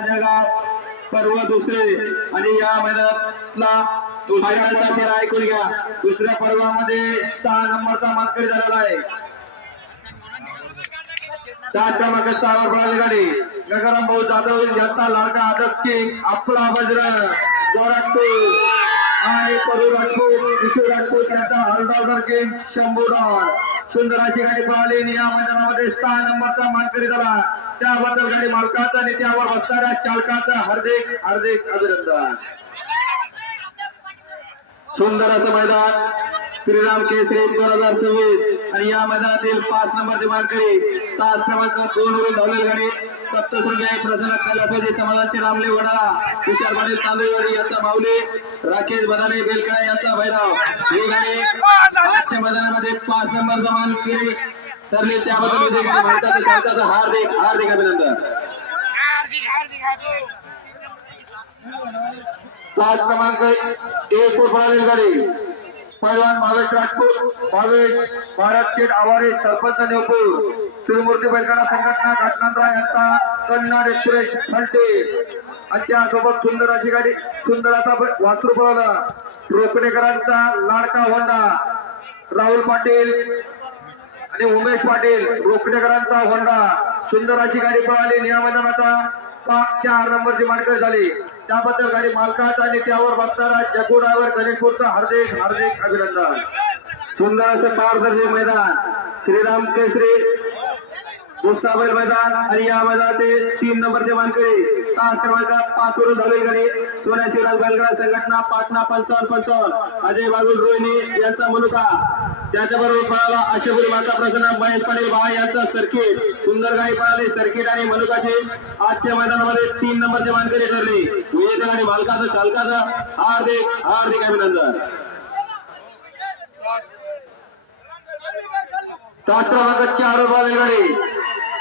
जळगाव पर्व दुसरे आणि या मैदानातला दुसऱ्याचा फेरा ऐकून घ्या। दुसऱ्या पर्वामध्ये 6 नंबरचा मानकरी झालेला आहे। 7 क्रमांक 6 वर पळाली गाडी गंगाराम भाऊ जाधव यांचा लाडका आदत किंग आपला वज्र जोराटपूर आणि परू राजपूत विशू राजपूत यांचा ऑलराउंडर किंग शंभू डॉन। सुंदर अशी गाडी पळाली आणि या मैदानामध्ये 6 नंबरचा मानकरी झाला। त्याबद्दल गाडी मालकाचा आणि त्यावर बसणाऱ्या चालकाचा हार्दिक हार्दिक अभिनंदन। सुंदर असं मैदान श्रीराम केसरी 2026 आणि या मैदानातील 5 नंबरचे मानकरी तास क्रमांक 2 वरून धावलेली गाडी सप्तशृंगी प्रसन्न कैलासवासी समाजाचे रामले वडाळा विशाल पाटील तांदळी यांचा माऊली राकेश बदाने बेलका यांचा भैरव ही गाडी आजच्या मैदानामध्ये 5 नंबरचा मानकरी ठरले। त्याबद्दल भारताच्या चालकाचं हार्दिक हार्दिक अभिनंदन। 5 क्रमांक 1 वर पळालेली गाडी पैलवान भावेश राजपूत भावेश भारत शेठ आवारे सरपंच नेवपूर तिरुमूर्ती बैलगाडा संघटना घटनांद्रा यांचा कन्नड एक्सप्रेस फलटे आणि त्यासोबत सुंदर अशी गाडी सुंदर असा वासरू पळवला रोकडेकरांचा लाडका होंडा राहुल पाटील आणि उमेश पाटील रोकडेकरांचा होंडा सुंदर अशी गाडी पळाली। या मैदानाचा 4 नंबरची मानकरी झाली। त्याबद्दल गाडी मालकाचा आणि त्यावर बसणारा जग्गू ड्रायव्हर गणेशपूरचा हार्दिक हार्दिक अभिनंदन। सुंदर असं पारदर्शी मैदान श्रीराम केसरी मुसाबैल मैदान आणि या मैदानातील 3 नंबरचे मानकरी तास क्रमांक 5 वरून धावलेली गाडी सोन्या शिवराज बैलगाडा संघटना पाटणा 55 अजय बागुल रोहिणी यांचा मुलगा त्याच्याबरोबर पळाला आशेपुरी माता प्रसन्न महेश पाटील बा यांचा सर्किट सुंदर गाडी पळाली सर्किट आणि मनुकाचे आजच्या मैदानामध्ये 3 नंबरचे मानकरी ठरले। विजेत्या गाडी मालकाचा चालकाचा हार्दिक हार्दिक अभिनंदन। तास क्रमांक 4 वर पळालेली गाडी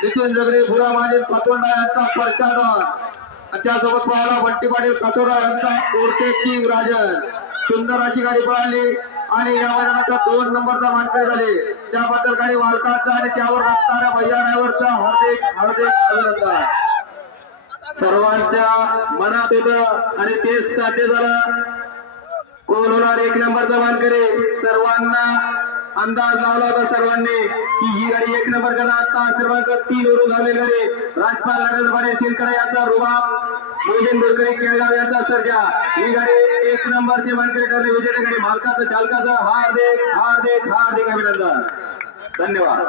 नितीन जगरे भुरा माजी पतवंडा यांचा प्रचार त्यासोबत पळाला बंटी पाटील कचोरा यांचा ओरटे किंग राजन सुंदर अशी गाडी पळाली आणि या मैदानाचा 2 नंबरचा मानकरी झाले। त्याबद्दल गाडी मालकाचा आणि त्यावर असणाऱ्या भैया ड्रायव्हरचा हार्दिक हार्दिक अभिनंदन। सर्वांच्या मनात होतं आणि तेच साध्य झालं। कोण होणार 1 नंबरचा मानकरी सर्वांना अंदाज लावला होता सर्वांनी की ही गाडी 1 नंबर करणार। तास क्रमांक 3 वरून झालेली गाडी राजपाल नरेंद्र चिनकर यांचा रुबाब मोहिन बोरकरी केळगाव यांचा सर्जा ही गाडी 1 नंबरची मानकरी ठरली। विजेत्या गाडी मालकाचं चालकाचं हार्दिक हार्दिक हार्दिक अभिनंदन। धन्यवाद।